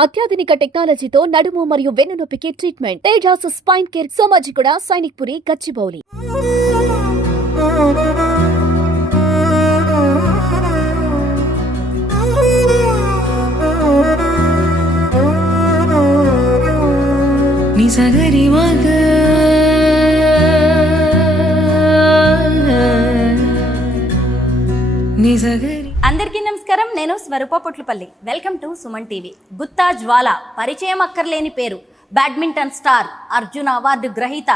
అత్యాధునిక టెక్నాలజీతో నడుము మరియు వెన్నునొప్పికి treatment Tejas spine care Somajiguda Sainikpuri Gachibowli. నిజగరి మగ నిజగరి. అందరికీ నమస్కారం. నేను Swaroopa Potlapalli. Welcome to Suman TV. Gutta Jwala పరిచయం అక్కర్లేని పేరు. బ్యాడ్మింటన్ స్టార్, అర్జున అవార్డు గ్రహీత,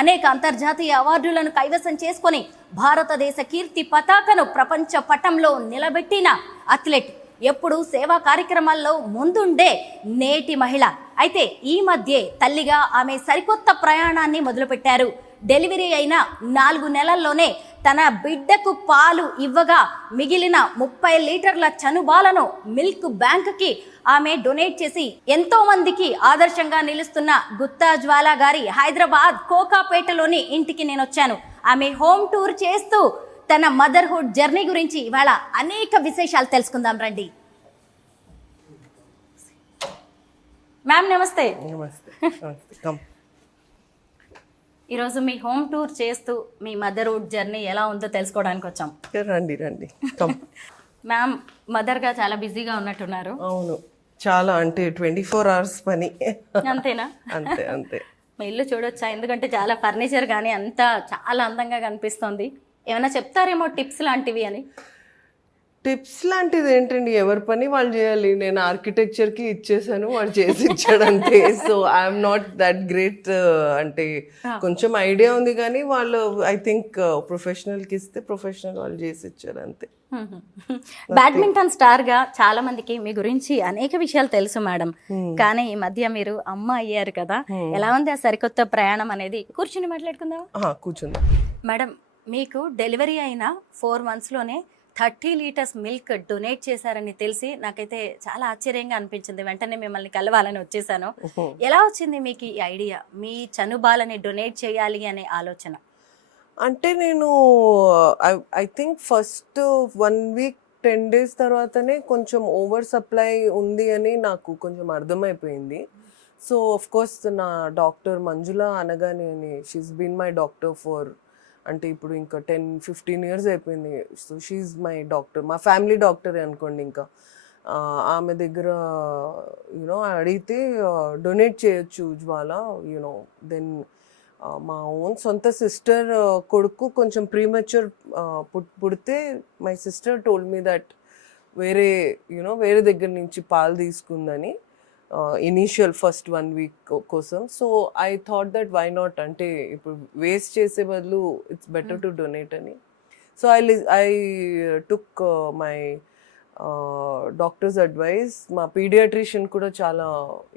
అనేక అంతర్జాతీయ అవార్డులను కైవసం చేసుకొని భారతదేశ కీర్తి పతాకను ప్రపంచ పటంలో నిలబెట్టిన అథ్లెట్, ఎప్పుడు సేవా కార్యక్రమాల్లో ముందుండే నేటి మహిళ. అయితే ఈ మధ్యే తల్లిగా ఆమె సరికొత్త ప్రయాణాన్ని మొదలుపెట్టారు. డెలివరీ అయిన 4 నెలల్లోనే తన బిడ్డకు పాలు ఇవ్వగా మిగిలిన 30 లీటర్ల చనుబాలను మిల్క్ బ్యాంక్కి ఆమె డొనేట్ చేసి ఎంతో మందికి ఆదర్శంగా నిలుస్తున్న గుత్తా జ్వాల గారి హైదరాబాద్ కోకాపేటలోని ఇంటికి నేను వచ్చాను. ఆమె హోమ్ టూర్ చేస్తూ తన మదర్హుడ్ జర్నీ గురించి ఇవాళ అనేక విశేషాలు తెలుసుకుందాం రండి. మ్యామ్ నమస్తే. ఈరోజు మీ హోమ్ టూర్ చేస్తూ మీ మదర్హుడ్ జర్నీ ఎలా ఉందో తెలుసుకోవడానికి వచ్చాం. రండి రండి. మ్యామ్ మదర్గా చాలా బిజీగా ఉన్నట్టున్నారు. అవును, చాలా, అంటే 24 hours పని. అంతేనా? అంతే అంతే. మా ఇల్లు చూడొచ్చా? ఎందుకంటే చాలా ఫర్నిచర్ కానీ అంతా చాలా అందంగా కనిపిస్తుంది. ఏమైనా చెప్తారేమో టిప్స్ లాంటివి అని? టిప్స్ లాంటిది ఏంటండి, ఎవరి పని వాళ్ళు చేయాలి. నేను ఆర్కిటెక్చర్కి ఇచ్చేసాను, వాళ్ళు చేసి ఇచ్చాడు అంతే. So I'm not that great. అంటే కొంచెం ఐడియా ఉంది కానీ వాళ్ళు ఐ థింక్ ప్రొఫెషనల్కి ఇస్తే ప్రొఫెషనల్ వాళ్ళు చేసి ఇచ్చారు అంతే. బ్యాడ్మింటన్ స్టార్ గా చాలా మందికి మీ గురించి అనేక విషయాలు తెలుసు మేడం. కానీ ఈ మధ్య మీరు అమ్మ అయ్యారు కదా, ఎలా ఉంది ఆ సరికొత్త ప్రయాణం అనేది? కూర్చుని మాట్లాడుకుందాం. కూర్చుందాం మేడం, మీకు డెలివరీ అయిన 4 monthsలోనే 30 లీటర్స్ మిల్క్ డొనేట్ చేశారని తెలిసి నాకైతే చాలా ఆశ్చర్యంగా అనిపించింది. వెంటనే మిమ్మల్ని కలవాలని వచ్చేసాను. ఎలా వచ్చింది మీకు ఈ ఐడియా, మీ చనుబాలని డొనేట్ చేయాలి అనే ఆలోచన? అంటే నేను I think first 1 week 10 days తర్వాతనే కొంచెం ఓవర్ సప్లై ఉంది అని నాకు కొంచెం అర్థమైపోయింది. సో ఆఫ్ కోర్స్ నా డాక్టర్ మంజుల అనగానే, she's been my doctor for, అంటే ఇప్పుడు ఇంకా 10-15 years అయిపోయింది. సో షీఈ్ మై డాక్టర్, మా ఫ్యామిలీ డాక్టరే అనుకోండి. ఇంకా ఆమె దగ్గర యూనో అడిగితే డొనేట్ చేయొచ్చు జ్వాల, యూనో. దెన్ మా ఓన్ సొంత సిస్టర్ కొడుకు కొంచెం ప్రీమెచ్యూర్ పుడితే my sister told me that వేరే దగ్గర నుంచి పాలు తీసుకుందని ఇనీషియల్ ఫస్ట్ 1 week కోసం. So I thought that why not, అంటే ఇప్పుడు వేస్ట్ చేసే బదులు ఇట్స్ బెటర్ టు డొనేట్ అని. So I took my doctors advice. మా పీడియాట్రిషియన్ కూడా చాలా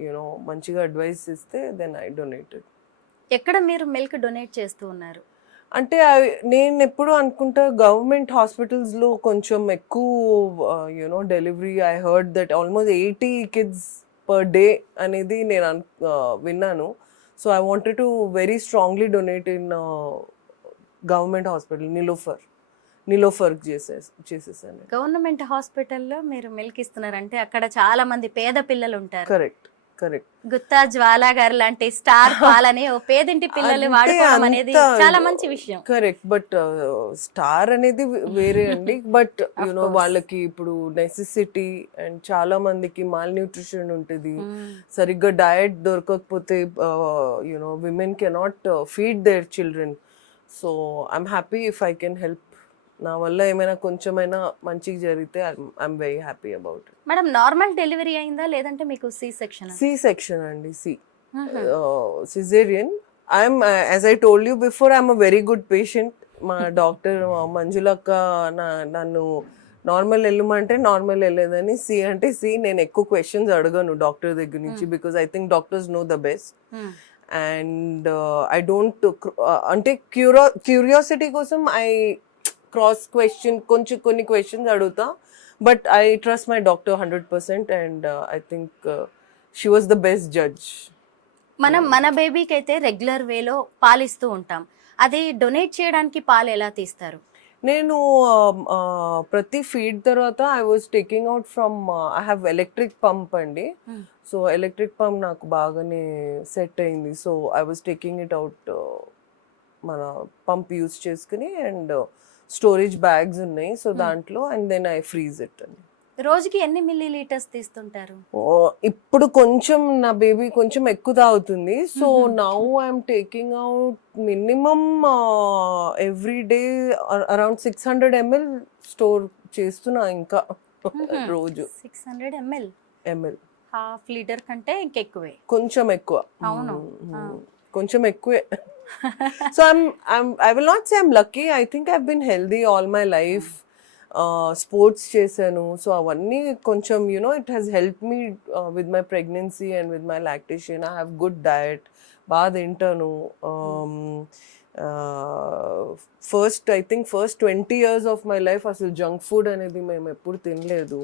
యూనో మంచిగా అడ్వైస్ ఇస్తే దెన్ ఐ డొనేటెడ్. ఎక్కడ మీరు మిల్క్ డొనేట్ చేస్తూ ఉన్నారు? అంటే నేను ఎప్పుడు అనుకుంటా గవర్నమెంట్ హాస్పిటల్స్లో కొంచెం ఎక్కువ you know delivery. I heard that almost 80 kids per day అనేది నేను విన్నాను. So I wanted to very strongly donate in government hospital Niloufer చేసేసాను. గవర్నమెంట్ హాస్పిటల్లో మీరు మిల్క్ ఇస్తున్నారంటే అక్కడ చాలా మంది పేద పిల్లలు ఉంటారు. కరెక్ట్. గుత్తా జ్వాల గారు లాంటి స్టార్ పాలని ఓ పేదింటి పిల్లలు వాడుకోవడం అనేది చాలా మంచి విషయం. కరెక్ట్. బట్ స్టార్ అనేది వేరే అండి. బట్ యునో వాళ్ళకి ఇప్పుడు నెసెసిటీ, అండ్ చాలా మందికి మాల్ న్యూట్రిషన్ ఉంటుంది. సరిగ్గా డయట్ దొరకకపోతే you know women cannot feed their children. So I'm happy if I can help. నా వల్ల ఏమైనా కొంచెమైనా మంచిగా జరిగితే I'm very happy about it. Madam, normal delivery అయిందా లేదంటే మీకు సి సెక్షన్ అండి. Caesarean. I'm as I told you before, I'm a very good patient. మా డాక్టర్ మంజులక్క నన్ను నార్మల్ వెళ్ళమంటే నార్మల్ వెళ్ళేదని, సి అంటే సి. నేను ఎక్కువ క్వశ్చన్స్ అడగను డాక్టర్ దగ్గర నుంచి, because I think doctors know the best. And I don't, అంటే క్యూరియాసిటీ కోసం ఐ క్రాస్ క్వశ్చన్, కొన్ని క్వశ్చన్స్ అడుగుతా. But I trust my doctor 100%, and I think she was the best judge. మన బేబీకి అయితే రెగ్యులర్ వేలో పాలిస్తూ ఉంటాం. అది డొనేట్ చేయడానికి పాలు ఎలా తీస్తారు? నేను ప్రతి ఫీడ్ తర్వాత I was taking out from, I have electric pump అండి. సో ఎలక్ట్రిక్ పంప్ నాకు బాగానే సెట్ అయింది. So I was taking it out, మన పంప్ యూస్ చేసుకుని, అండ్ స్టోరేజ్ బ్యాగ్స్ ఉన్నాయి, సో దాంట్లో, and then I freeze it అని. రోజుకి ఎన్ని మిల్లీ లీటర్స్ తీస్తుంటారు? ఇప్పుడు కొంచెం నా బేబీ కొంచెం ఎక్కువ తాగుతుంది, so now I'm taking out minimum every day around 600 ml store చేస్తున్నా ఇంకా రోజు. 600 ml ఎంఎల్, హాఫ్ లీటర్ కంటే ఇంకెక్కువే. కొంచెం ఎక్కువ. అవును. కొంచెం ఎక్కువే. So I will not say I'm lucky. I think I've been healthy all my life. Sports చేశాను, సో అవన్నీ కొంచెం it has help me with my pregnancy and with my lactation. I have good diet, బాగా తింటాను. I think first 20 years of my life అసలు junk food అనేది మేము ఎప్పుడు తినలేదు.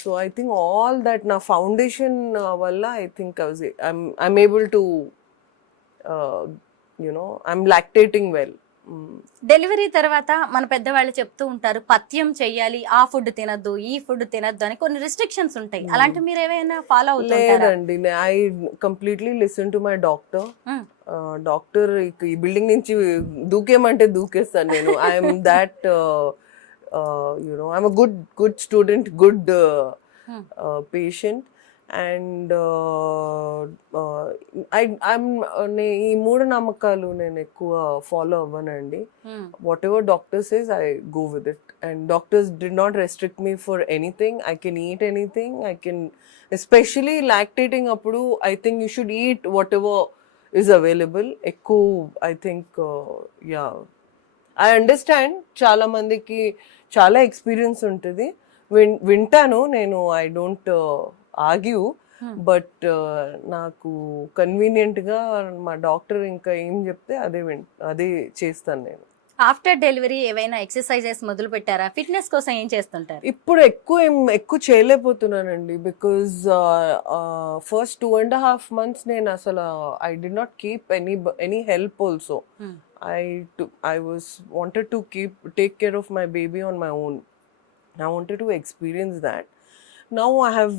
So I think all that నా ఫౌండేషన్ వల్ల I think I'm able to I'm lactating well. Delivery తర్వాత మన పెద్దవాళ్ళు చెప్తూ ఉంటారు, పథ్యం చెయ్యాలి, ఆ ఫుడ్ తినద్దు, ఈ ఫుడ్ తినద్దు అని కొన్ని రిస్ట్రిక్షన్స్ ఉంటాయి. అలాంటి మీరు ఏమైనా ఫాలో అవుతుంటారా? లేదండి, I completely listen to my doctor. Doctor ఈ బిల్డింగ్ నుంచి దూకేమంటే దూకేస్తాను నేను. I'm that I'm a good student, good patient, and ఈ మూఢ నమ్మకాలు నేను ఎక్కువ ఫాలో అవ్వనండి. Whatever doctor says I go with it, and doctors did not restrict me for anything. I can eat anything. I can, especially lactating అప్పుడు I think you should eat whatever is available. ఎక్కువ I think I understand, చాలా మందికి చాలా experience ఉంటుంది, వింటాను నేను. I don't argue, but నాకు convenient గా మా డాక్టర్ ఇంకా ఏం చెప్తే అదే చేస్తాను నేను. ఆఫ్టర్ డెలివరీ ఏవైనా ఎక్సర్సైజెస్ మొదలు పెట్టారా? ఫిట్నెస్ కోసం ఏం చేస్తుంటారు? ఇప్పుడు ఎక్కువ చేయలేకపోతున్నానండి, బికాజ్ ఫస్ట్ 2.5 months నేను అసలు I did not keep any help also. I wanted to take care of my baby on my own. I wanted to experience that. Now I have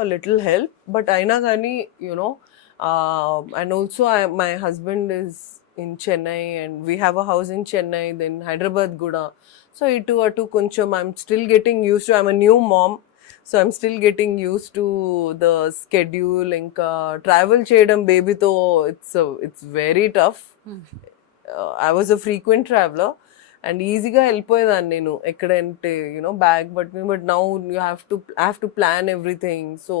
a little help, but aina gani and also my husband is in Chennai, and we have a house in Chennai, then Hyderabad kuda. So atu koncham I'm still getting used to. I'm a new mom, so I'm still getting used to the schedule. Inka travel cheyadam baby tho it's very tough. I was a frequent traveler, and ఈజీగా వెళ్ళిపోయేదాన్ని నేను ఎక్కడంటే bag పట్టుకుని. But now you have to plan everything. So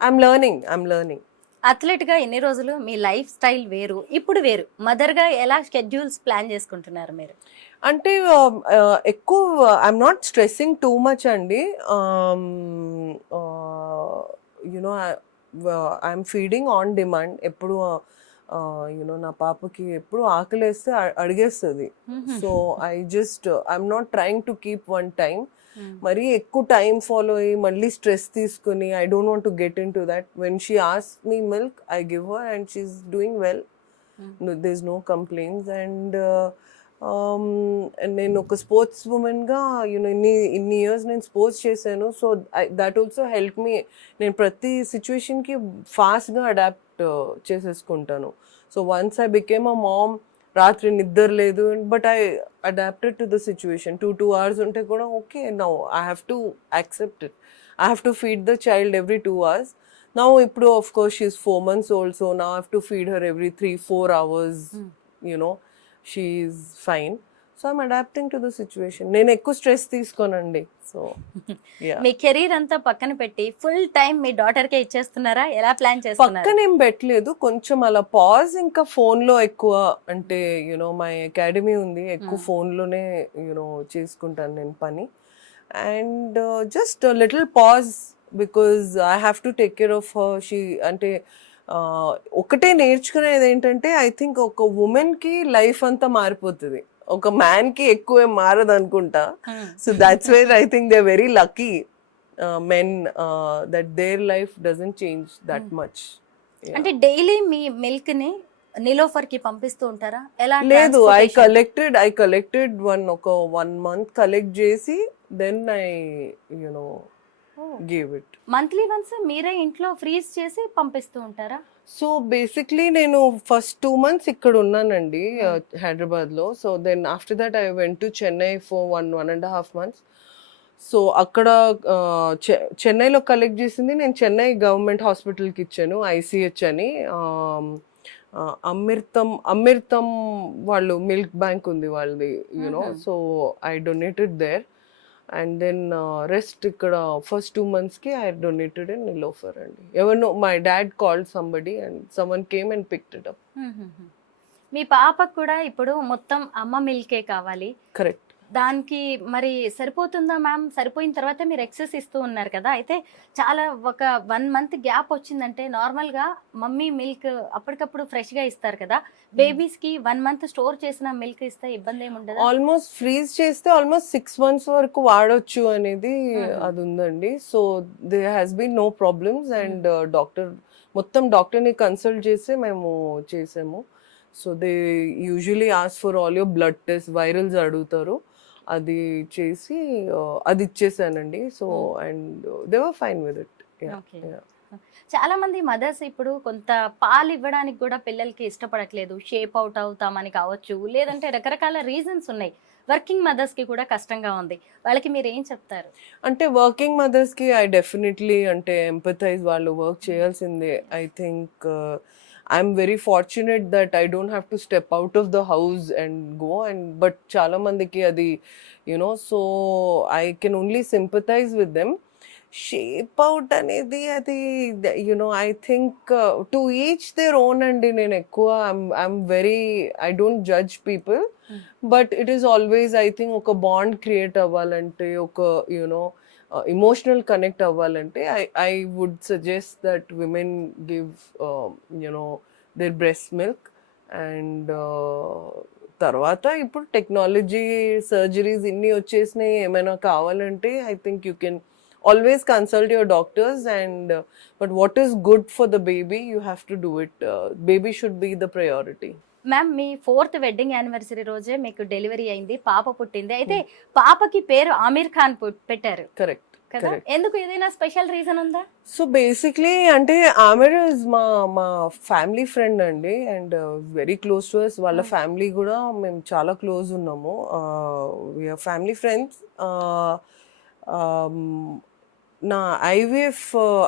I'm learning. Athlete గా ఎన్ని రోజులు మీ life style వేరు, ఇప్పుడు వేరు. మదర్ గా ఎలా షెడ్యూల్స్ ప్లాన్ చేసుకుంటున్నారు మీరు? అంటే ఎక్కువ I'm not stressing too much అండి. I'm feeding on demand. ఎప్పుడు నా పాపకి ఎప్పుడు ఆకలేస్తే అడిగేస్తుంది. So I'm not trying to keep one time. మరీ ఎక్కువ టైం ఫాలో అయ్యి మళ్ళీ స్ట్రెస్ తీసుకుని I don't want to get into that. When she ask me milk I give her and she is doing well. There is no complaints. And నేను ఒక sports ఉమెన్గా ఇన్ని years నేను స్పోర్ట్స్ చేశాను. So that also help me. నేను ప్రతి సిచ్యువేషన్కి ఫాస్ట్గా అడాప్ట్ చేసేసుకుంటాను. So once I became a mom, రాత్రి నిద్ర లేదు, but I adapted to the situation. 2 hours ఉంటే కూడా okay, now I have to accept it. I have to feed the child every 2 hours. నౌ ఇప్పుడు of course she is 4 months old, so now I have to feed her every 3-4 hours. She is fine. So I'm adapting to the situation. నేను ఎక్కువ stress తీసుకోనండి. So మీ career అంతా పక్కన పెట్టి full time మీ daughter కే ఇచ్చేస్తున్నారా? ఎలా plan చేస్తున్నారు? పక్కన ఏం పెట్టలేదు, కొంచెం అలా పాజ్. ఇంకా ఫోన్ లో ఎక్కువ, అంటే మై అకాడమీ ఉంది, ఎక్కువ ఫోన్ లోనే చేసుకుంటాను నేను పని. And just little pause, because I have to take care of her. She అంటే ఒకటే నేర్చుకునేది ఏంటంటే, ఐ థింక్ ఒక ఉమెన్ కి లైఫ్ అంతా మారిపోతుంది, ఒక మ్యాన్ కి ఎక్కువ మారదు అనుకుంటా. So that's where I think they very lucky men that their life doesn't change that much. అంటే డైలీ మీ మిల్క్ ని నిలోఫర్ కి పంపిస్తూ ఉంటారా? ఎలా? లేదు, ఐ కలెక్టెడ్ ఒక 1 month కలెక్ట్ చేసి, then I gave it. Monthly once మీరే ఇంట్లో ఫ్రీజ్ చేసి పంపిస్తూ ఉంటారా? సో బేసిక్లీ నేను ఫస్ట్ 2 months ఇక్కడ ఉన్నానండి హైదరాబాద్లో. So then after that I went to Chennai for 1.5 months. సో అక్కడ చెన్నైలో కలెక్ట్ చేసింది నేను చెన్నై గవర్నమెంట్ హాస్పిటల్కి ఇచ్చాను, ఐసిహెచ్ అని. అమృతం వాళ్ళు మిల్క్ బ్యాంక్ ఉంది వాళ్ళది, you know. So I donated there. And then rest ఇక్కడ ఫస్ట్ 2 monthsకి ఐ డొనేటెడ్ ఇన్ నిలోఫర్ అండి. ఎవరినో my dad called somebody and someone came and picked it up. మీ పాపకు కూడా ఇప్పుడు మొత్తం అమ్మ మిల్కే కావాలి. కరెక్ట్. దానికి మరి సరిపోతుందా మ్యామ్? సరిపోయిన తర్వాత మీరు ఎక్సెస్ ఇస్తూ ఉన్నారు కదా, అయితే చాలా ఒక 1 month గ్యాప్ వచ్చిందంటే నార్మల్గా మమ్మీ మిల్క్ అప్పటికప్పుడు ఫ్రెష్గా ఇస్తారు కదా, బేబీస్కి 1 month స్టోర్ చేసిన మిల్క్ ఇస్తే ఇబ్బంది ఏమి ఉండదు? ఆల్మోస్ట్ ఫ్రీజ్ చేస్తే ఆల్మోస్ట్ 6 months వరకు వాడొచ్చు అనేది అది ఉందండి. So they has been no problems. And డాక్టర్ని కన్సల్ట్ చేసి మేము చేసాము. So they usually ask for all your blood test, virals అడుగుతారు, అది చేసి అది ఇచ్చేసానండి. So and they were fine with it. చాలా మంది మదర్స్ ఇప్పుడు కొంత పాలు ఇవ్వడానికి కూడా పిల్లలకి ఇష్టపడట్లేదు, షేప్ అవుట్ అవుతామని కావచ్చు, లేదంటే రకరకాల రీజన్స్ ఉన్నాయి. వర్కింగ్ మదర్స్ కి కూడా కష్టంగా ఉంది, వాళ్ళకి మీరు ఏం చెప్తారు? అంటే వర్కింగ్ మదర్స్ కి ఐ డెఫినెట్లీ అంటే ఎంపథైజ్, వాళ్ళు వర్క్ చేయాల్సిందే. I think I'm very fortunate that I don't have to step out of the house and go, but చాలా మందికి అది, so I can only sympathize with them. Shape out అనేది అది, I think to each their own అండి. నేను ఎక్కువ I'm very, I don't judge people, but it is always, I think, ఒక bond create అవ్వాలంటే, ఒక emotional connect అవ్వాలంటే I would suggest that women give their breast milk. And తర్వాత ఇప్పుడు technology, surgeries ఇన్ని వచ్చేసినాయి, ఏమైనా కావాలంటే I think you can always consult your doctors. And but what is good for the baby, you have to do it. Baby should be the priority. Ma'am, me 4th wedding anniversary రోజే మీకు delivery అయింది, పాప పుట్టింది. అయితే పాపకి పేరు ఆమీర్ ఖాన్ పెట్టారు. Correct కదా, ఎందుకు? ఏదైనా స్పెషల్ రీజన్ ఉందా? సో బేసిక్లీ అంటే ఆమెర్ ఇస్ మా ఫ్యామిలీ ఫ్రెండ్ అండి, and very close to us. వాళ్ళ ఫ్యామిలీ కూడా మేము చాలా క్లోజ్ ఉన్నాము, వీఆర్ ఫ్యామిలీ ఫ్రెండ్స్. నా IVF,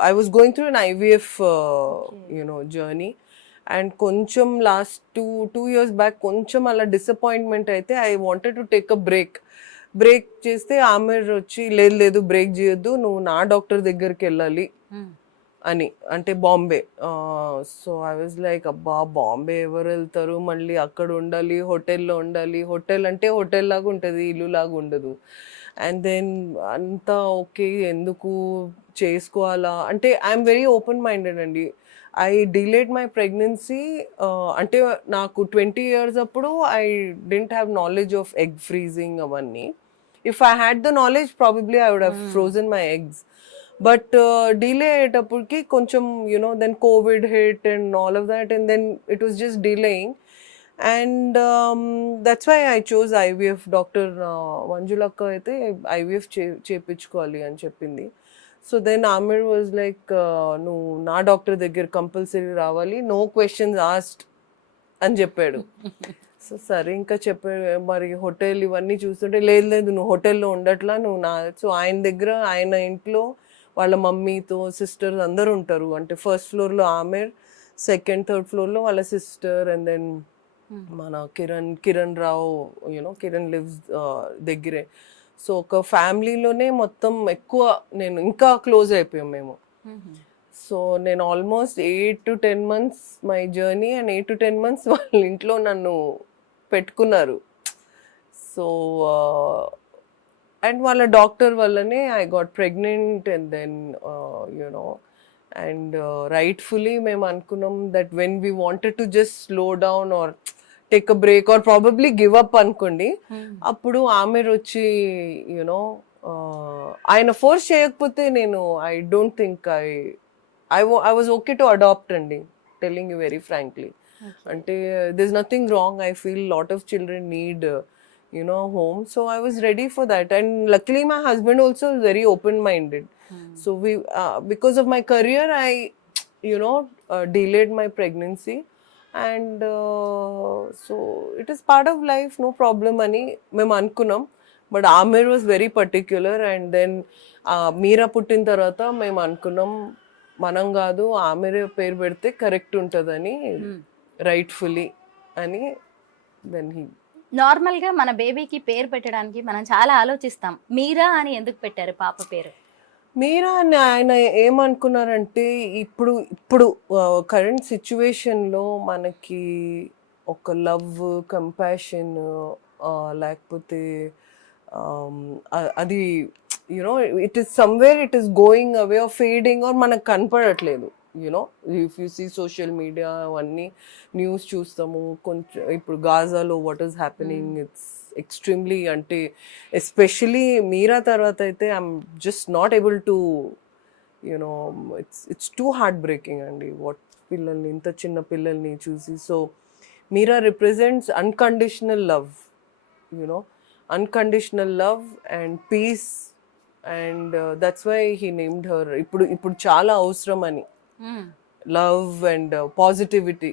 I was going through an IVF journey. And కొంచెం లాస్ట్ టూ ఇయర్స్ బ్యాక్ కొంచెం అలా డిసప్పాయింట్మెంట్ అయితే I wanted to take a break చేస్తే ఆమెర్ వచ్చి, లేదు బ్రేక్ చేయొద్దు, నువ్వు నా డాక్టర్ దగ్గరికి వెళ్ళాలి అని, అంటే Bombay. So I was like, అబ్బా బాంబే ఎవరు వెళ్తారు, మళ్ళీ అక్కడ ఉండాలి, హోటల్లో ఉండాలి. హోటల్ అంటే హోటల్ లాగా ఉంటుంది, ఇల్లు లాగా ఉండదు. అండ్ దెన్ అంతా ఓకే, ఎందుకు చేసుకోవాలా అంటే ఐఎమ్ వెరీ ఓపెన్ మైండెడ్ అండి. I delayed my pregnancy. అంటే నాకు 20 years అప్పుడు I didn't have knowledge of egg freezing అవన్నీ. If I had the knowledge probably I would have frozen my eggs. But delay అయ్యేటప్పటికి కొంచెం then COVID hit and all of that, and then it was just delaying. And that's why I chose IVF. Doctor మంజులక్క అయితే IVF చేయించుకోవాలి అని చెప్పింది. So then Aamir was like, నువ్వు నా doctor దగ్గర కంపల్సరీ రావాలి, నో క్వశ్చన్స్ ఆస్క్డ్ అని చెప్పాడు. సో సరే ఇంకా చెప్పాడు. మరి హోటల్ ఇవన్నీ చూస్తుంటే, లేదు నువ్వు హోటల్లో ఉండట్లా, నువ్వు నా. సో ఆయన దగ్గర, ఆయన ఇంట్లో వాళ్ళ మమ్మీతో సిస్టర్స్ అందరు ఉంటారు. అంటే 1st floorలో ఆమిర్, 2nd, 3rd floorలో వాళ్ళ సిస్టర్, అండ్ దెన్ మన కిరణ్ రావు, కిరణ్ లివ్స్ దగ్గరే. సో ఒక ఫ్యామిలీలోనే మొత్తం ఎక్కువ నేను ఇంకా క్లోజ్ అయిపోయాం మేము. సో నేను almost 8 to 10 months my journey, and 8 to 10 months వాళ్ళ ఇంట్లో నన్ను పెట్టుకున్నారు. సో అండ్ వాళ్ళ డాక్టర్ వల్లనే I got pregnant. And then and rightfully మేము అనుకున్నాం that when we wanted to just slow down or take a break or probably give up అనుకోండి, అప్పుడు ఆమెర్ వచ్చి ఆయన ఫోర్స్ చేయకపోతే నేను I don't think I was okay to adopt అండి, టెల్లింగ్ యూ వెరీ ఫ్రాంక్లీ. అంటే this nothing wrong. I feel lot of children need home. So I was ready for that, and luckily my husband also is very open minded. So we because of my career, I delayed my pregnancy, and so it is part of life, no problem ani mem anukunnam. But Amir was very particular, and then Meera puttin tarvata mem anukunnam మనం కాదు ఆమెరే పేరు పెడితే correct ఉంటుందని rightfully అని then he నార్మల్గా మన బేబీకి పేరు పెట్టడానికి మనం చాలా ఆలోచిస్తాం. మీరా అని ఎందుకు పెట్టారు పాప పేరు? మీరా అని ఆయన ఏమనుకున్నారంటే ఇప్పుడు కరెంట్ సిచ్యువేషన్లో మనకి ఒక లవ్, కంపాషన్, లేకపోతే అది it is somewhere it is going away or fading or మనకు కనపడట్లేదు. If you see social media అవన్నీ న్యూస్ చూస్తాము. కొంచెం ఇప్పుడు గాజాలో what is happening, it's extremely, అంటే ఎస్పెషలీ మీరా తర్వాత అయితే I'm just not able to it's too heartbreaking అండి. వాట్ పిల్లల్ని, ఇంత చిన్న పిల్లల్ని చూసి. So Meera represents unconditional love, unconditional love and peace, and that's why he named her. ఇప్పుడు చాలా అవసరం అని love and positivity,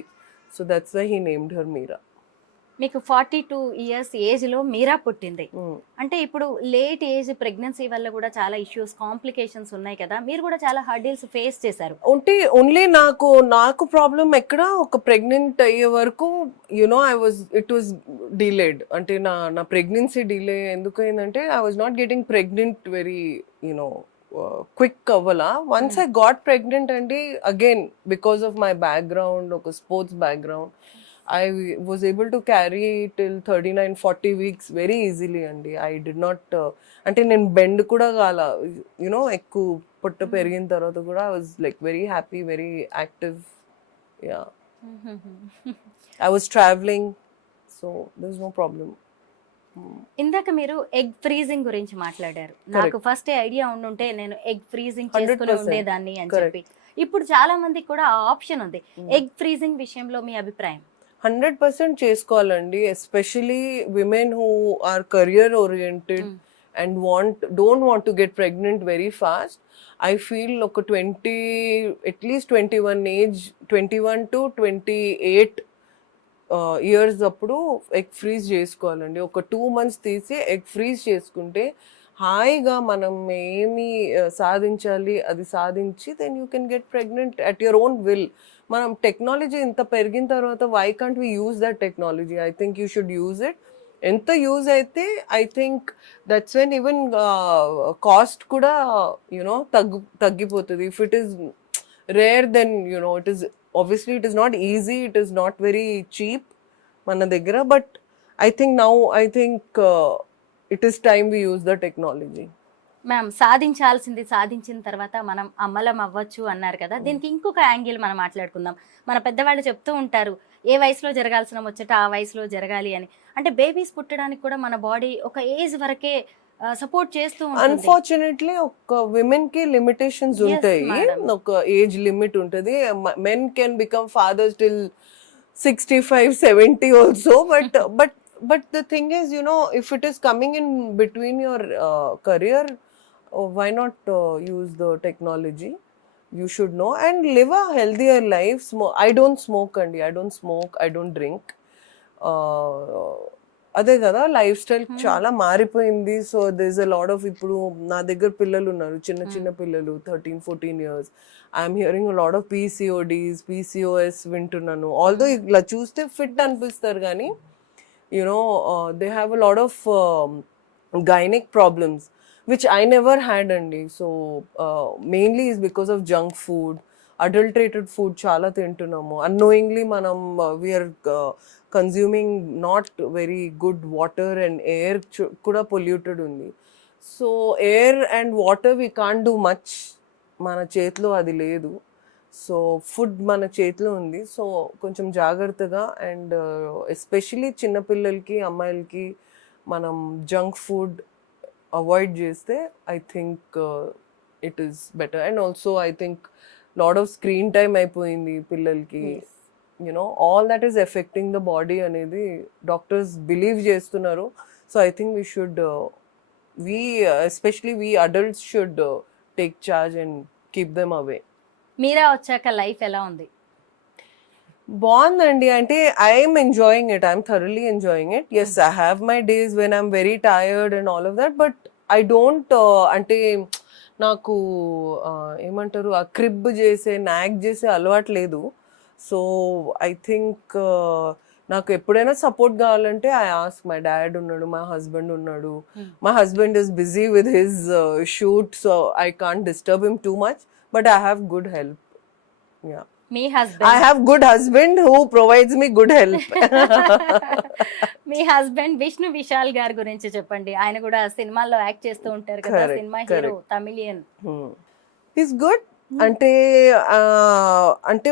so that's why he named her Meera. మీకు 42 years ఏజ్లో మీరా పుట్టింది అంటే ఇప్పుడు లేట్ ఏజ్ ప్రెగ్నెన్సీ వల్ల కూడా చాలా ఇష్యూస్, కాంప్లికేషన్స్ ఉన్నాయి కదా, మీరు కూడా చాలా హర్డిల్స్ ఫేస్ చేశారు. అంటే ఓన్లీ నాకు ప్రాబ్లం ఎక్కడ, ఒక ప్రెగ్నెంట్ అయ్యే వరకు ఇట్ వాజ్ డిలేడ్. అంటే నా ప్రెగ్నెన్సీ డిలే ఎందుకైందంటే I was not getting pregnant very quick అవ్వాలా. వన్స్ ఐ గాట్ ప్రెగ్నెంట్ అండి, again because of my background, ఒక sports background, I was able to carry till 39-40 weeks very easily అండి. I did not అంటే నేను bend కూడా కాల, ఎక్కువ పొట్ట పెరిగిన తర్వాత కూడా I was like very happy, very active. Yeah. I was traveling, so there's no problem. ఇందాక మీరు ఎగ్ ఫ్రీజింగ్ గురించి మాట్లాడారు. నాకు ఫస్ట్ ఐడియా ఉండుంటే నేను ఎగ్ ఫ్రీజింగ్ చేసుకుని ఉండేదాన్ని అని చెప్పి. ఇప్పుడు చాలా మందికి కూడా ఆ ఆప్షన్ ఉంది. ఎగ్ ఫ్రీజింగ్ విషయంలో మీ అభిప్రాయం? 100% చేసుకోవాలండి, especially women who or career oriented and don't want to get pregnant very fast. I feel ఒక 20 అట్లీస్ట్ 21 to 28 ఇయర్స్ అప్పుడు ఎగ్ ఫ్రీజ్ చేసుకోవాలండి. ఒక 2 months తీసి ఎగ్ ఫ్రీజ్ చేసుకుంటే హాయిగా మనం ఏమి సాధించాలి అది సాధించి then you can get pregnant at your own will. మనం టెక్నాలజీ ఇంత పెరిగిన తర్వాత why can't we use that technology? I think you should use it. ఎంత యూజ్ అయితే I think that's when even cost కూడా తగ్గిపోతుంది. If it is rare then it is obviously it is not easy, it is not very cheap మన దగ్గర, but I think it is time we use the technology. Ma'am, సాధించిన తర్వాత మనం అమ్మలం అవ్వచ్చు అన్నారు కదా, దీనికి ఇంకొక యాంగిల్ మనం మాట్లాడుకుందాం. మన పెద్దవాళ్ళు చెప్తూ ఉంటారు ఏ వయసులో జరగాల్సిన ముచ్చట ఆ వయసులో జరగాలి అని. అంటే బేబీస్ పుట్టడానికి కూడా మన బాడీ ఒక ఏజ్ వరకే సపోర్ట్ చేస్తూ ఉంటుంది. అన్ఫార్చునేట్లీ ఒక విమెన్ కి లిమిటేషన్స్ ఉంటాయి, ఒక ఏజ్ లిమిట్ ఉంటుంది. Men can become fathers till 65-70 also, but the thing is if it is coming in between your career, why not use the technology? You should know and live a healthier life. I don't smoke and I don't drink. అదే కదా, life style చాలా మారిపోయింది. So they is a lot of, ఇప్పుడు నా దగ్గర పిల్లలు ఉన్నారు, చిన్న పిల్లలు 13-14 years. I'm hearing a lot of PCOS వింటున్నాను. ఆల్దో ఇలా చూస్తే ఫిట్ అనిపిస్తారు కానీ they have a lot of gynec problems which I never had అండి. So mainly is because of junk food, adulterated food చాలా తింటున్నాము. unknowingly మనం we are consuming not very good water, and air కూడా polluted ఉంది. So air and water we can't do much, మన చేతిలో అది లేదు. సో ఫుడ్ మన చేతిలో ఉంది. సో కొంచెం జాగ్రత్తగా, అండ్ ఎస్పెషలీ చిన్నపిల్లలకి, అమ్మాయిలకి మనం జంక్ ఫుడ్ అవాయిడ్ చేస్తే I think it is better. And also I think lot of screen time అయిపోయింది పిల్లలకి. All that is affecting the body అనేది డాక్టర్స్ బిలీవ్ చేస్తున్నారు. So I think we should especially we adults should take charge and keep them away. Meera వచ్చాక life ఎలా ఉంది? బాగుందండి. అంటే I'm enjoying it, I'm thoroughly enjoying it. Yes, I have my days when I'm very tired and all of that, but I don't అంటే నాకు ఏమంటారు ఆ crib చేసే నాగ్ చేసే అలవాటు లేదు. సో ఐ థింక్ నాకు ఎప్పుడైనా సపోర్ట్ కావాలంటే ఐ ఆస్క్. మై డాడ్ ఉన్నాడు, మై హస్బెండ్ ఉన్నాడు. My husband is busy with his shoot, so I can't disturb him too much, but I have good help. Yeah, me I husband have good husband who provides me good help. Me husband Vishnu Vishal గారి గురించి చెప్పండి. ఆయన కూడా సినిమాల్లో act చేస్తూ ఉంటారు కదా, Correct, cinema hero, Tamilian. He's good. అంటే అంటే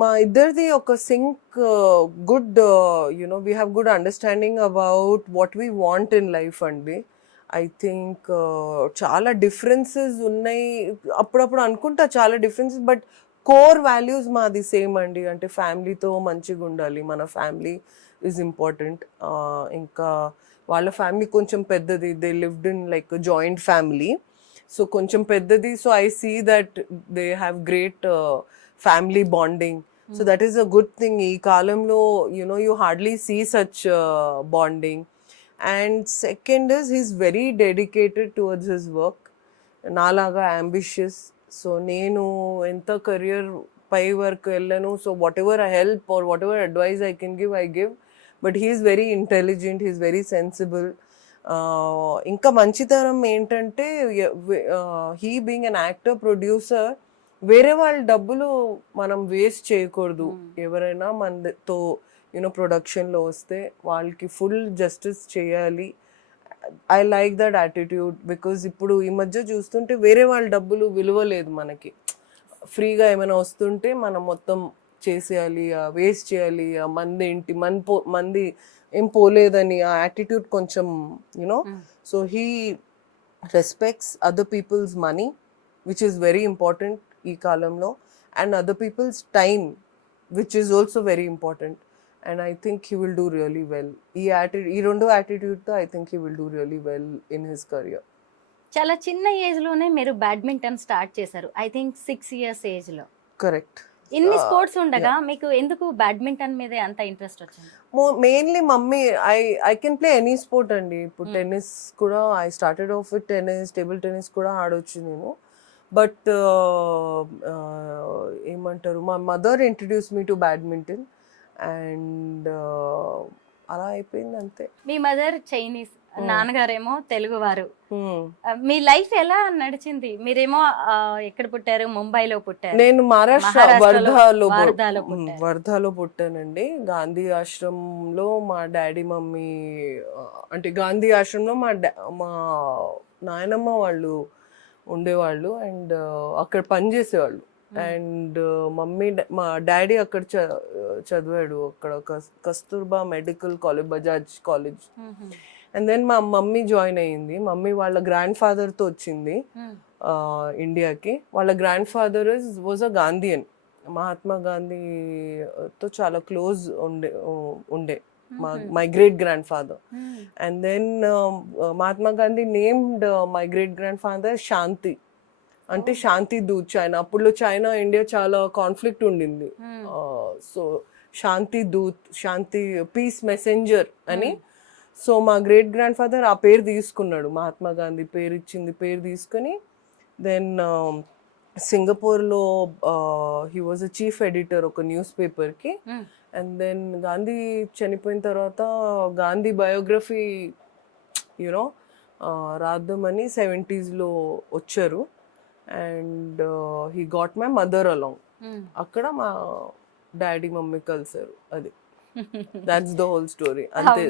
మా ఇద్దరిది ఒక sync, good you know we have good understanding about what we want in life అండి. ఐ థింక్ చాలా డిఫరెన్సెస్ ఉన్నాయి, అప్పుడప్పుడు అనుకుంటా చాలా డిఫరెన్సెస్, బట్ కోర్ వాల్యూస్ మాది సేమ్ అండి. అంటే ఫ్యామిలీతో మంచిగా ఉండాలి, మన ఫ్యామిలీ ఈజ్ ఇంపార్టెంట్. ఇంకా వాళ్ళ ఫ్యామిలీ కొంచెం పెద్దది, they lived in like joint family, so కొంచెం పెద్దది. So I see that they have great family bonding. So that is a good thing. ఈ కాలంలో you know you hardly see such bonding. And second is he's very dedicated towards his work, నాలాగా ambitious. So నేను ఎంత career పై వరకు వెళ్ళను, so whatever I help or whatever advice I can give, I give. But he's very intelligent, he's very sensible. ఇంకా మంచితనం ఏంటంటే he being an actor, producer, వేరే వాళ్ళ డబ్బులు మనం వేస్ట్ చేయకూడదు. ఎవరైనా మనతో యూనో ప్రొడక్షన్లో వస్తే వాళ్ళకి ఫుల్ జస్టిస్ చేయాలి. I like that attitude, because ఇప్పుడు ఈ మధ్య చూస్తుంటే వేరే వాళ్ళ డబ్బులు విలువ లేదు మనకి. ఫ్రీగా ఏమైనా వస్తుంటే మనం మొత్తం చేసేయాలి, వేస్ట్ చేయాలి, మంది ఏంటి మంది ఏం పోలేదని ఆ యాటిట్యూడ్ కొంచెం you know. So he respects other people's money, which is very important ఈ కాలంలో, and other people's time, which is also very important. And I think he will do really well. ఈ రెండు యాటిట్యూడ్తో I think he will do really well in his career. చాలా చిన్న age లోనే మీరు badminton start చేశారు, I think 6 years age లో. Correct. ఇన్ని sports ఉండగా మీకు ఎందుకు బ్యాడ్మింటన్ మీద అంత ఇంట్రెస్ట్ వచ్చింది? Mainly mummy, I can play any sport అండి. ఇప్పుడు టెన్నిస్ కూడా I started off with tennis, table tennis కూడా ఆడొచ్చు నేను. బట్ ఏమంటారు, మా mother introduce me to badminton and అలా అయిపోయింది అంతే. మీ మదర్ చైనీస్, నాన్నగారేమో తెలుగు వారు. మీ లైఫ్ ఎలా నడిచింది? మీరేమో ఎక్కడ పుట్టారు? ముంబైలో పుట్టారు. నేను మహారాష్ట్ర వర్ధాలో పుట్టానండి. గాంధీ ఆశ్రమంలో మా డాడీ మమ్మీ, అంటే గాంధీ ఆశ్రమంలో మా నాయనమ్మ వాళ్ళు ఉండేవాళ్ళు అండ్ అక్కడ పనిచేసేవాళ్ళు. అండ్ మా డాడీ అక్కడ చదివాడు, అక్కడ Kasturba medical college, Bajaj college. And then మా మమ్మీ జాయిన్ అయ్యింది. మమ్మీ వాళ్ళ గ్రాండ్ ఫాదర్తో వచ్చింది ఇండియాకి. వాళ్ళ grandfather was a Gandhian, Mahatma గాంధీతో చాలా క్లోజ్ ఉండే my great grandfather. And then Mahatma Gandhi named my great grandfather Shanti, అంటే శాంతి దూత్. చైనా అప్పుడు చైనా ఇండియా చాలా కాన్ఫ్లిక్ట్ ఉండింది. సో శాంతి దూత్, శాంతి పీస్ మెసెంజర్ అని. సో మా గ్రేట్ గ్రాండ్ ఫాదర్ ఆ పేరు తీసుకున్నాడు, మహాత్మా గాంధీ పేరు ఇచ్చింది, పేరు తీసుకొని దెన్ సింగపూర్లో he was a chief editor ఒక న్యూస్ పేపర్కి. అండ్ దెన్ గాంధీ చనిపోయిన తర్వాత గాంధీ బయోగ్రఫీ యూనో రాద్దామని 70s వచ్చారు. And he got my mother along. అక్కడ మా డాడీ మమ్మీ కలిసారు. అది దాట్స్ ద హోల్ స్టోరీ అంతే.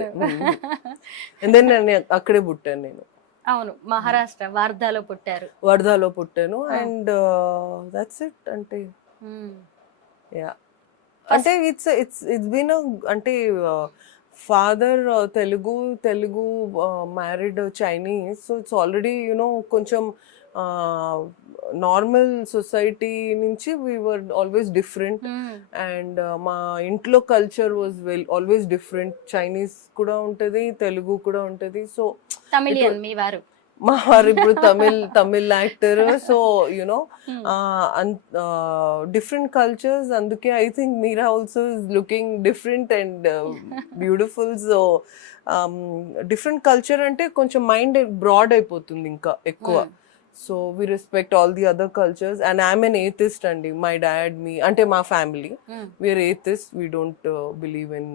అండ్ దెన్ నేను అక్కడే పుట్టాను నేను. అవును, మహారాష్ట్ర వర్ధాలో పుట్టారు. వర్ధాలో పుట్టాను అండ్ దట్స్ ఇట్. అంటే యా, అంటే ఇట్స్ బీన్ అంటే father Telugu married Chinese. So it's already you know కొంచెం నార్మల్ సొసైటీ నుంచి we were always different. And మా ఇంట్లో culture was always different. Chinese కూడా ఉంటుంది, తెలుగు కూడా ఉంటుంది. సో తమిళియన్ మీ వారు. మా వారు ఇప్పుడు Tamil actor. So you know different cultures. అందుకే I think Meera also is looking different and beautiful. So different culture అంటే కొంచెం మైండ్ బ్రాడ్ అయిపోతుంది ఇంకా ఎక్కువ. So we respect all the other cultures. And I'm an atheist అండి. మై డాడ్, మీ అంటే మా family we are atheist. We don't believe in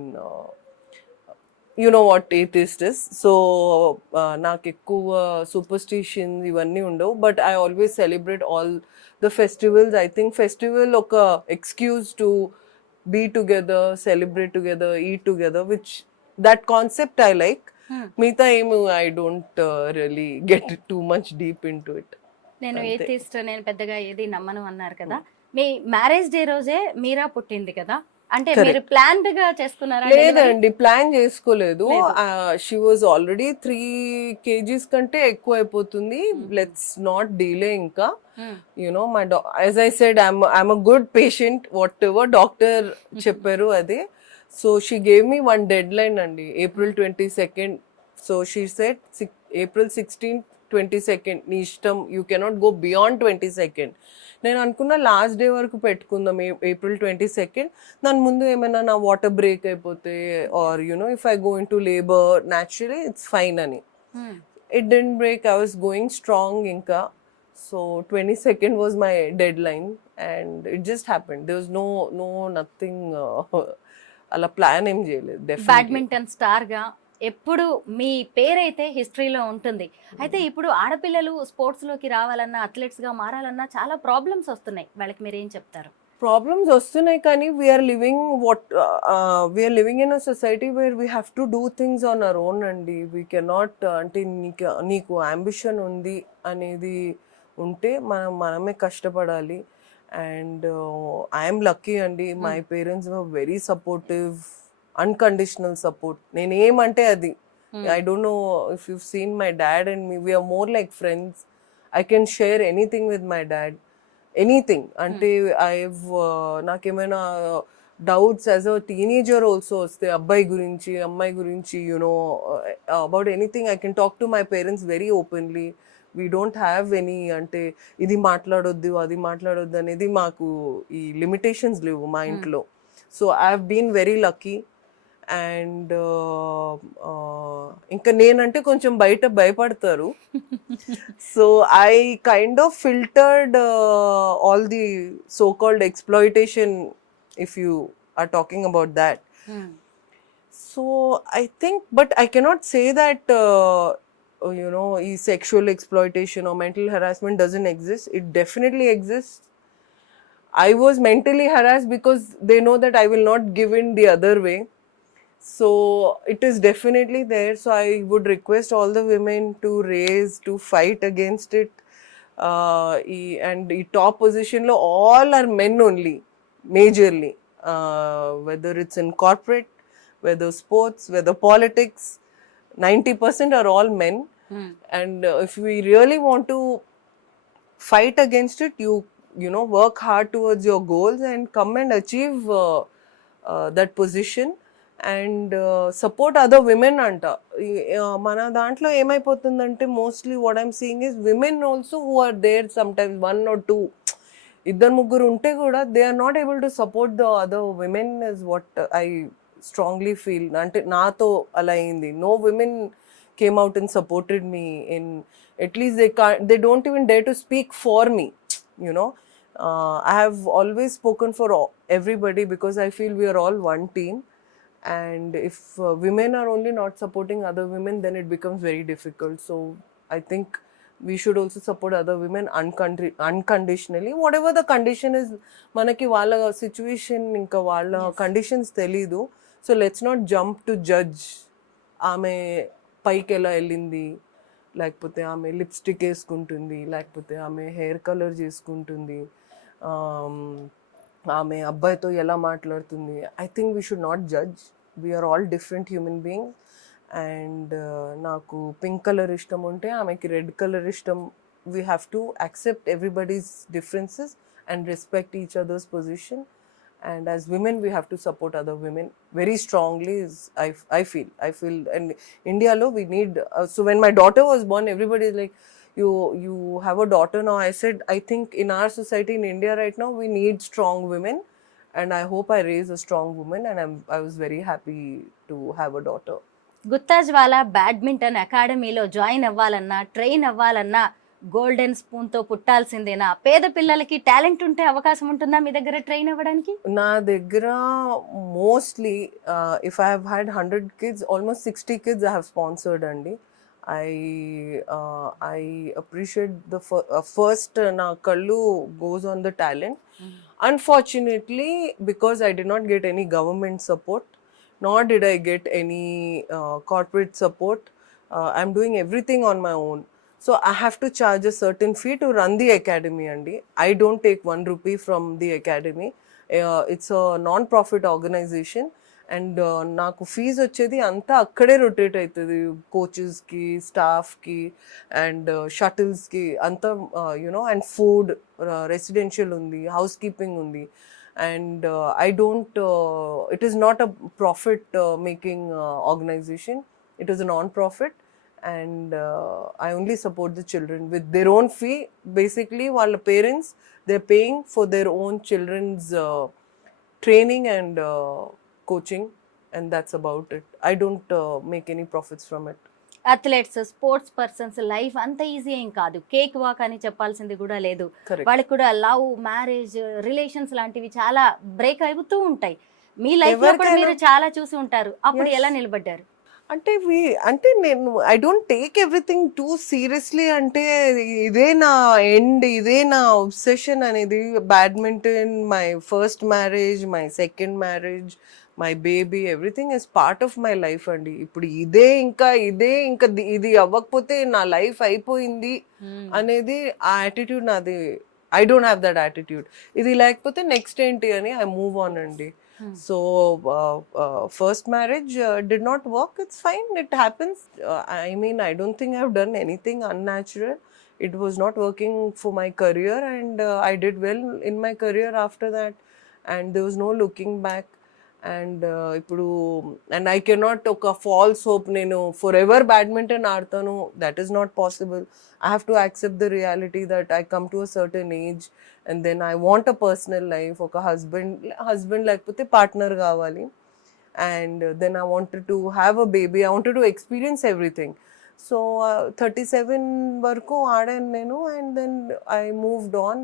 you know what atheist is. So నాకు ఎక్కువ సూపర్స్టిషన్స్ ఇవన్నీ ఉండవు. But I always celebrate all the festivals. I think festival ఒక excuse to be together, celebrate together, eat together, which that concept I like. మిగతా ఏమి I don't really get too much deep into it. నేను atheist, నేను పెద్దగా ఏది నమ్మను అన్నారు కదా. మీ మ్యారేజ్ డే రోజే మీరా పుట్టింది కదా, అంటే మీరు ప్లాన్డ్ గా చేసుకున్నారా? లేదండి, ప్లాన్ చేసుకోలేదు. షీ వాజ్ ఆల్రెడీ 3 kgs కంటే ఎక్కువ అయిపోతుంది. లెట్స్ నాట్ డిలే ఇంకా. You know my as I said I'm a good patient. What ever doctor చెప్పారు అదే. So she gave me one dead line అండి, April 22nd. So she said April 16th, 22nd నీ ఇష్టం, you cannot go beyond 22nd. నేను అనుకున్న last day వరకు పెట్టుకుందాం, April 22nd. దాని ముందు ఏమైనా నా వాటర్ బ్రేక్ అయిపోతే or you know if I go into labour naturally it's fine అని. It didn't break. I was going strong ఇంకా. So 22nd was my deadline and it just happened. There was no nothing. అలా plan ఏం చేయలేదు. Badminton star గా ఎప్పుడు మీ పేరైతే హిస్టరీలో ఉంటుంది. అయితే ఇప్పుడు ఆడపిల్లలు స్పోర్ట్స్ లోకి రావాలన్నా, అథ్లెట్స్ గా మారాలన్నా చాలా ప్రాబ్లమ్స్ వస్తున్నాయి. వాళ్ళకి మీరు ఏం చెప్తారు? ప్రాబ్లమ్స్ వస్తున్నాయి కానీ we are living in a society where we have to do things on our own అండి. వీ కెనాట్, అంటే నీకు అంబిషన్ ఉంది అనేది ఉంటే మనమే కష్టపడాలి. అండ్ ఐఎమ్ లక్కీ అండి. My parents were very supportive, unconditional support. నేనేమంటే అది. I don't know if you seen my dad and me, we are more like friends. I can share anything with my dad, anything. అంటే నాకేమైనా doubts as a teenager also వస్తే అబ్బాయి గురించి, అమ్మాయి గురించి, you know about anything, I can talk to my parents very openly. We don't have any, అంటే ఇది మాట్లాడొద్దు, అది మాట్లాడొద్దు అనేది మాకు ఈ లిమిటేషన్స్ లేవు మా ఇంట్లో. So I have been very lucky. And ఇంకా నేనంటే కొంచెం బయట భయపడతారు. So I kind of filtered all the so called exploitation, if you are talking about that. So I think, but I cannot say that you know sexual exploitation or mental harassment doesn't exist. It definitely exists. I was mentally harassed because they know that I will not give in the other way. So it is definitely there. So I would request all the women to fight against it. And the top position lo all are men only, majorly. Whether it's in corporate, whether sports, whether politics, 90% are all men. And if we really want to fight against it, you know work hard towards your goals and come and achieve that position and support other women anta. Mana dantlo emaipotundante mostly what I'm seeing is women also who are there, sometimes 1 or 2 iddar muguru unte kuda they are not able to support the other women, is what I strongly feel. Ante nato ala ayindi. No women came out and supported me in, at least they don't even dare to speak for me, you know. I have always spoken for everybody because I feel we are all one team. And if women are only not supporting other women, then it becomes very difficult. So I think we should also support other women unconditionally. Whatever the condition is, manaki wala situation inka wala conditions telidu. So let's not jump to judge. Ame పైకి ఎలా వెళ్ళింది, లేకపోతే ఆమె lipstick వేసుకుంటుంది, లేకపోతే ఆమె hair colour చేసుకుంటుంది, ఆమె అబ్బాయితో ఎలా మాట్లాడుతుంది. I think we should not judge. We're all different human beings. And నాకు పింక్ కలర్ ఇష్టం ఉంటే ఆమెకి రెడ్ కలర్ ఇష్టం we have to accept everybody's differences and respect each other's position. And as women, we have to support other women very strongly. I feel, and India lo we need. So when my daughter was born, everybody is like, you have a daughter now. I said, I think in our society in India right now, we need strong women, and I hope I raise a strong woman. And I was very happy to have a daughter. Gutta Jwala badminton అకాడమీలో join అవ్వాలన్నా train అవ్వాలన్నా golden స్పూన్తో పుట్టాల్సిందేనా? పేద పిల్లలకి talent ఉంటే అవకాశం ఉంటుందా మీ దగ్గర ట్రైన్ అవ్వడానికి? నా దగ్గర mostly if I have had 100 kids, almost 60 kids I have sponsored అండి. I appreciate the first నా కళ్ళు goes on the talent. Unfortunately, because I did not get any government support, nor did I get any corporate support. I'm doing everything on my own. So I have to charge a certain fee to run the academy andi. I don't take 1 rupee from the academy. It's a non-profit organization, and నాకు fee వచ్చేది అంతా అక్కడే rotate అవుతుంది, కోచెస్కి, స్టాఫ్కి, and షటిల్స్కి అంతా, you know, and food, residential ఉంది, house keeping ఉంది. And I don't, it is not a profit making organization. It is a non-profit, and I only support the children with their own fee. Basically, while the parents, they're paying for their own children's training and coaching, and that's about it. I don't make any profits from it. Athletes, sports persons life అంత easy ఏం కాదు. Cake walk అని చెప్పాల్సింది కూడా లేదు. Correct. వాళ్ళకి కూడా love, marriage, relations లాంటివి చాలా బ్రేక్ అవుతూ ఉంటాయి. మీ లైఫ్ లో కూడా ఎవరికైనా- మీరు చాలా చూసి ఉంటారు. అప్పుడు Yes. ఎలా నిలబడ్డారు? అంటే నేను I don't take everything two seriously. అంటే ఇదే నా ఎండ్, ఇదే నా ఒబ్సెషన్ అనేది. Badminton, my first marriage, my second marriage, my baby, everything is part of my life అండి. ఇప్పుడు ఇదే ఇంకా ఇది అవ్వకపోతే నా లైఫ్ అయిపోయింది అనేది ఆ యాటిట్యూడ్ నాది. I don't have that attitude. ఇది లేకపోతే నెక్స్ట్ ఏంటి అని ఐ మూవ్ ఆన్ అండి. So first marriage did not work. It's fine, it happens. I mean, I don't think I've done anything unnatural. It was not working for my career, and I did well in my career after that, and there was no looking back. And ఇప్పుడు, and I cannot ఒక false hope నేను forever badminton ఆడతాను. That is not possible. I have to accept the reality that I come to a certain age, and then I want a personal life. ఒక husband లేకపోతే partner కావాలి, and then I wanted to have a baby. I wanted to experience everything. So 37 వరకు ఆడాను నేను, and then I moved on.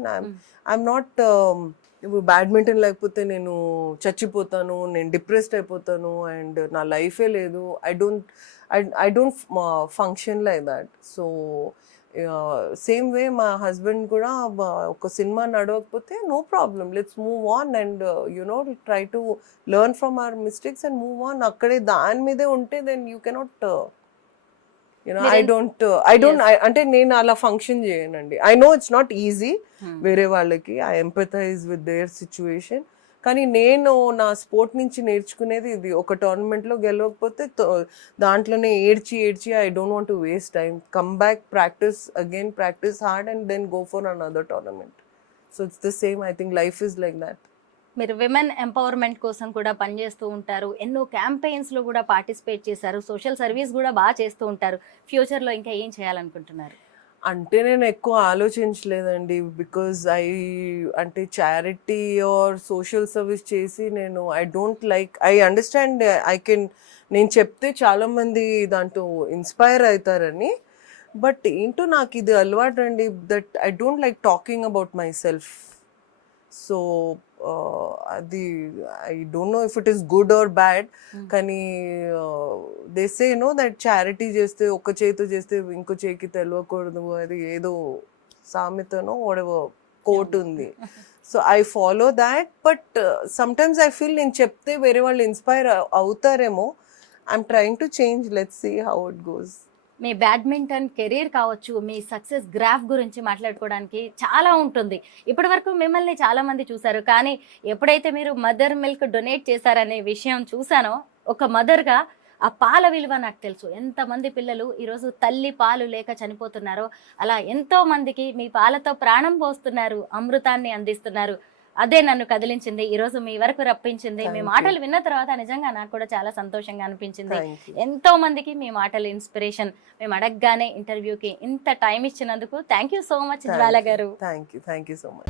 I'm not ఇప్పుడు badminton లేకపోతే నేను చచ్చిపోతాను, నేను డిప్రెస్డ్ అయిపోతాను, అండ్ నా లైఫే లేదు. I don't function like that. So same way మా హస్బెండ్ కూడా ఒక సినిమా నడవకపోతే no problem, let's move on and you know try to learn from our mistakes and move on. అక్కడే దాని మీదే ఉంటే then you cannot, you know, I don't అంటే నేను అలా ఫంక్షన్ చేయనండి. I know it's not easy వేరే వాళ్ళకి. I empathize with their situation. కానీ నేను నా స్పోర్ట్ నుంచి నేర్చుకునేది ఇది. ఒక టోర్నమెంట్లో గెలవకపోతే దాంట్లోనే ఏడ్చి I don't want to waste time. Come back, practice again, practice hard, and then go for another tournament. So it's the same. I think life is like that. మీరు విమెన్ ఎంపవర్మెంట్ కోసం కూడా పనిచేస్తూ ఉంటారు. ఎన్నో క్యాంపెయిన్స్లో కూడా పార్టిసిపేట్ చేశారు. Social service కూడా బాగా చేస్తూ ఉంటారు. ఫ్యూచర్లో ఇంకా ఏం చేయాలనుకుంటున్నారు? అంటే నేను ఎక్కువ ఆలోచించలేదండి. బికాజ్ అంటే చారిటీ ఆర్ సోషల్ సర్వీస్ చేసి నేను I don't like, I understand, నేను చెప్తే చాలామంది దాంట్లో ఇన్స్పైర్ అవుతారని. బట్ ఏంటో నాకు ఇది అలవాటు అండి, that I don't like talking about myself. So అది I don't know if it is good or bad. కానీ they say no that charity చేస్తే ఒక చేతితో చేస్తే ఇంకో చేయికి తెలియకూడదు, అది ఏదో సామెతనో whatever కోట్ ఉంది. So I follow that. But sometimes I feel నేను చెప్తే వేరే వాళ్ళు ఇన్స్పైర్ అవుతారేమో. I'm trying to change. Let's see how it goes. మీ బ్యాడ్మింటన్ కెరీర్ కావచ్చు, మీ సక్సెస్ గ్రాఫ్ గురించి మాట్లాడుకోవడానికి చాలా ఉంటుంది. ఇప్పటి వరకు మిమ్మల్ని చాలా మంది చూశారు, కానీ ఎప్పుడైతే మీరు మదర్ మిల్క్ డొనేట్ చేశారనే విషయం చూసానో, ఒక మదర్గా ఆ పాల విలువ నాకు తెలుసు. ఎంతమంది పిల్లలు ఈరోజు తల్లి పాలు లేక చనిపోతున్నారో అలా ఎంతో మందికి మీ పాలతో ప్రాణం పోస్తున్నారు, అమృతాన్ని అందిస్తున్నారు. అదే నన్ను కదిలించింది, ఈరోజు మీ వరకు రప్పించింది. మీ మాటలు విన్న తర్వాత నిజంగా నాకు కూడా చాలా సంతోషంగా అనిపించింది. ఎంతో మందికి మీ మాటలు ఇన్స్పిరేషన్. మేము అడగగానే ఇంటర్వ్యూకి ఇంత టైం ఇచ్చినందుకు థ్యాంక్ యూ సో మచ్ జ్వాల గారు. Thank you so much.